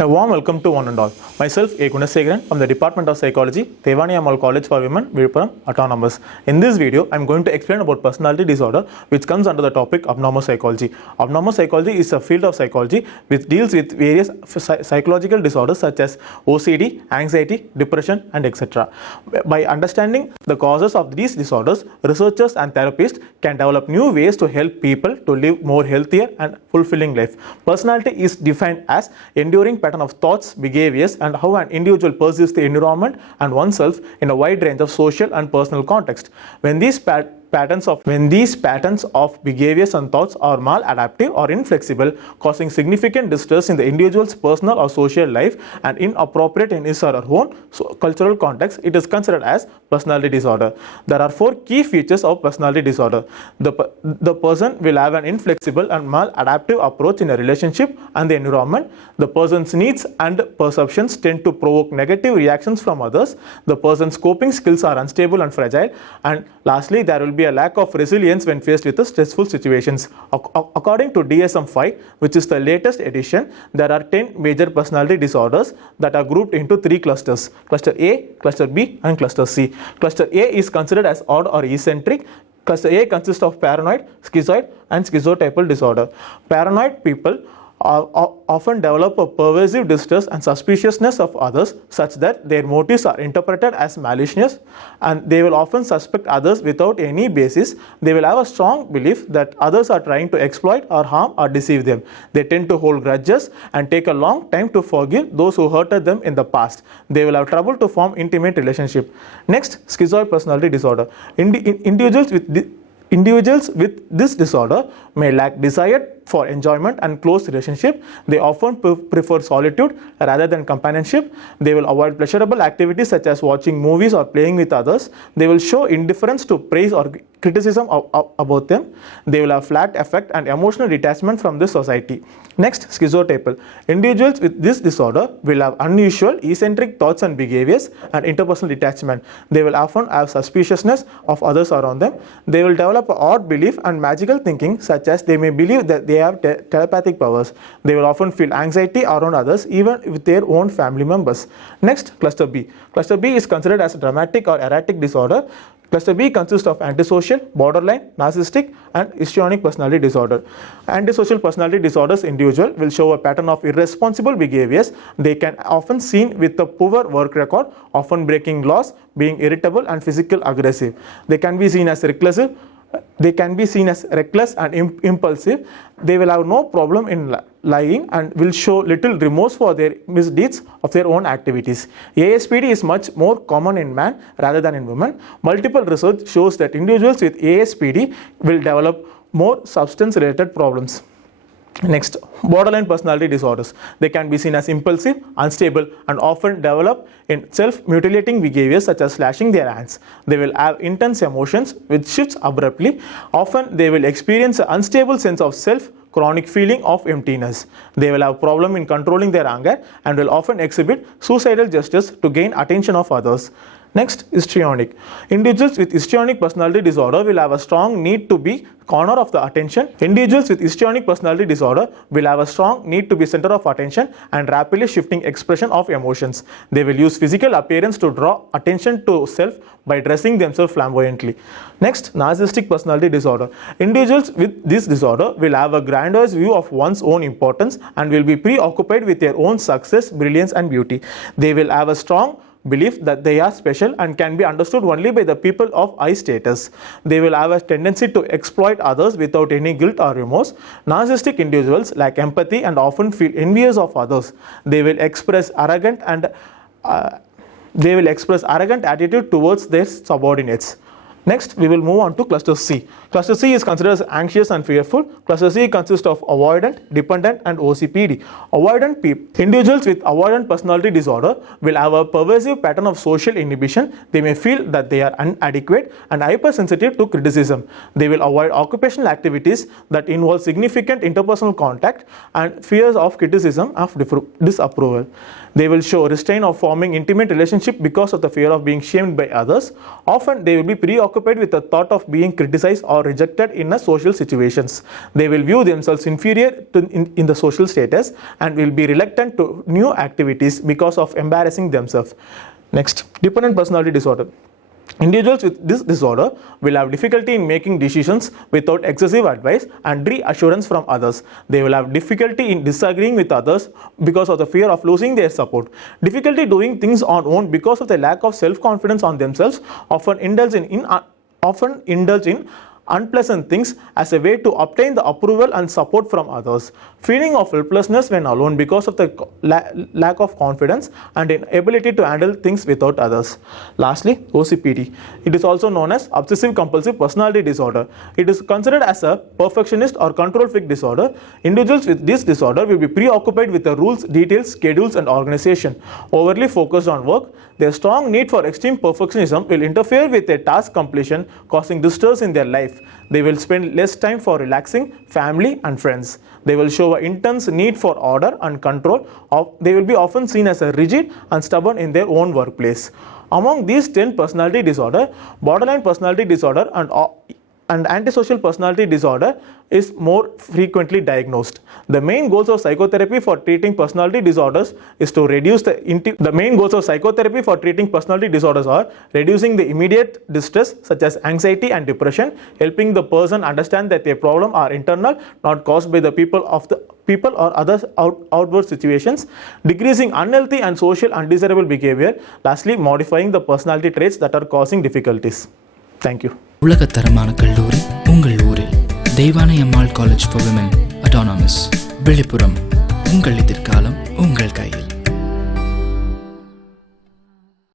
A warm welcome to one and all. Myself, A.Gunasekaran from the Department of Psychology, Theivanai Ammal College for Women, Villupuram, Autonomous. In this video, I am going to explain about personality disorder, which comes under the topic abnormal psychology. Abnormal psychology is a field of psychology which deals with various psychological disorders such as OCD, anxiety, depression, and etc. By understanding the causes of these disorders, researchers and therapists can develop new ways to help people to live more healthier and fulfilling life. Personality is defined as enduring pattern of thoughts, behaviors, and how an individual perceives the environment and oneself in a wide range of social and personal context. When these patterns of behaviors and thoughts are maladaptive or inflexible, causing significant distress in the individual's personal or social life and inappropriate in his or her own cultural context, it is considered as personality disorder. There are 4 key features of personality disorder. The person will have an inflexible and maladaptive approach in a relationship and the environment. The person's needs and perceptions tend to provoke negative reactions from others. The person's coping skills are unstable and fragile. And lastly, there will be a lack of resilience when faced with stressful situations. According to DSM-5, which is the latest edition, there are 10 major personality disorders that are grouped into 3 clusters: cluster A, cluster B, and cluster C. Cluster A is considered as odd or eccentric. Cluster A consists of paranoid, schizoid, and schizotypal disorder. Paranoid people often develop a pervasive distrust and suspiciousness of others such that their motives are interpreted as malicious, and they will often suspect others without any basis. They will have a strong belief that others are trying to exploit or harm or deceive them. They tend to hold grudges and take a long time to forgive those who hurted them in the past. They will have trouble to form intimate relationship. Next, schizoid personality disorder. Individuals with this disorder may lack desire for enjoyment and close relationship. They often prefer solitude rather than companionship. They will avoid pleasurable activities such as watching movies or playing with others. They will show indifference to praise or criticism about them. They will have flat affect and emotional detachment from this society. Next, schizotypal. Individuals with this disorder will have unusual, eccentric thoughts and behaviors and interpersonal detachment. They will often have suspiciousness of others around them. They will develop an odd belief and magical thinking, such as they may believe that they have telepathic powers. They will often feel anxiety around others, even with their own family members. Next, cluster B. Cluster B is considered as a dramatic or erratic disorder. Cluster B consists of antisocial, borderline, narcissistic, and histrionic personality disorder. Antisocial personality disorders individual will show a pattern of irresponsible behaviors. They can often seen with a poor work record, often breaking laws, being irritable and physical aggressive. They can be seen as reckless and impulsive. They will have no problem in lying and will show little remorse for their misdeeds of their own activities. ASPD is much more common in men rather than in women. Multiple research shows that individuals with ASPD will develop more substance-related problems. Next, borderline personality disorders. They can be seen as impulsive, unstable, and often develop in self-mutilating behaviors such as slashing their hands. They will have intense emotions which shifts abruptly. Often they will experience an unstable sense of self, chronic feeling of emptiness. They will have problem in controlling their anger and will often exhibit suicidal gestures to gain attention of others. Next, histrionic. Individuals with histrionic personality disorder will have a strong need to be corner of the attention. Individuals with histrionic personality disorder will have a strong need to be center of attention and rapidly shifting expression of emotions. They will use physical appearance to draw attention to self by dressing themselves flamboyantly. Next, narcissistic personality disorder. Individuals with this disorder will have a grandiose view of one's own importance and will be preoccupied with their own success, brilliance, and beauty. They will have a strong belief that they are special and can be understood only by the people of high status. They will have a tendency to exploit others without any guilt or remorse. Narcissistic individuals lack empathy and often feel envious of others. They will express arrogant attitude towards their subordinates. Next, we will move on to cluster C. Cluster C is considered as anxious and fearful. Cluster C consists of avoidant, dependent, and OCPD. Avoidant people. Individuals with avoidant personality disorder will have a pervasive pattern of social inhibition. They may feel that they are inadequate and hypersensitive to criticism. They will avoid occupational activities that involve significant interpersonal contact and fears of criticism of disapproval. They will show restraint of forming intimate relationship because of the fear of being shamed by others. Often they will be preoccupied preoccupied with the thought of being criticized or rejected in a social situations. They will view themselves inferior in the social status and will be reluctant to new activities because of embarrassing themselves. Next, dependent personality disorder. Individuals with this disorder will have difficulty in making decisions without excessive advice and reassurance from others. They will have difficulty in disagreeing with others because of the fear of losing their support. Difficulty doing things on own because of the lack of self-confidence on themselves, often indulge in unpleasant things as a way to obtain the approval and support from others. Feeling of helplessness when alone because of the lack of confidence and inability to handle things without others. Lastly, OCPD. It is also known as obsessive compulsive personality disorder. It is considered as a perfectionist or control freak disorder. Individuals with this disorder will be preoccupied with the rules, details, schedules and organization. Overly focused on work, their strong need for extreme perfectionism will interfere with their task completion, causing distress in their life. They will spend less time for relaxing, family and friends. They will show an intense need for order and control. They will be often seen as rigid and stubborn in their own workplace. Among these 10 personality disorder, borderline personality disorder and antisocial personality disorder is more frequently diagnosed. The main goals of psychotherapy for treating personality disorders is to reduce the main goals of psychotherapy for treating personality disorders are reducing the immediate distress such as anxiety and depression, helping the person understand that their problems are internal, not caused by the people or other outward situations, decreasing unhealthy and social undesirable behavior, lastly modifying the personality traits that are causing difficulties. Thank you. உலகத்தரமான கல்லூரி உங்கள் ஊரில் Deivanai Ammal College for Women autonomous Villupuram. உங்கள் எதிர்காலம் உங்கள் கையில்.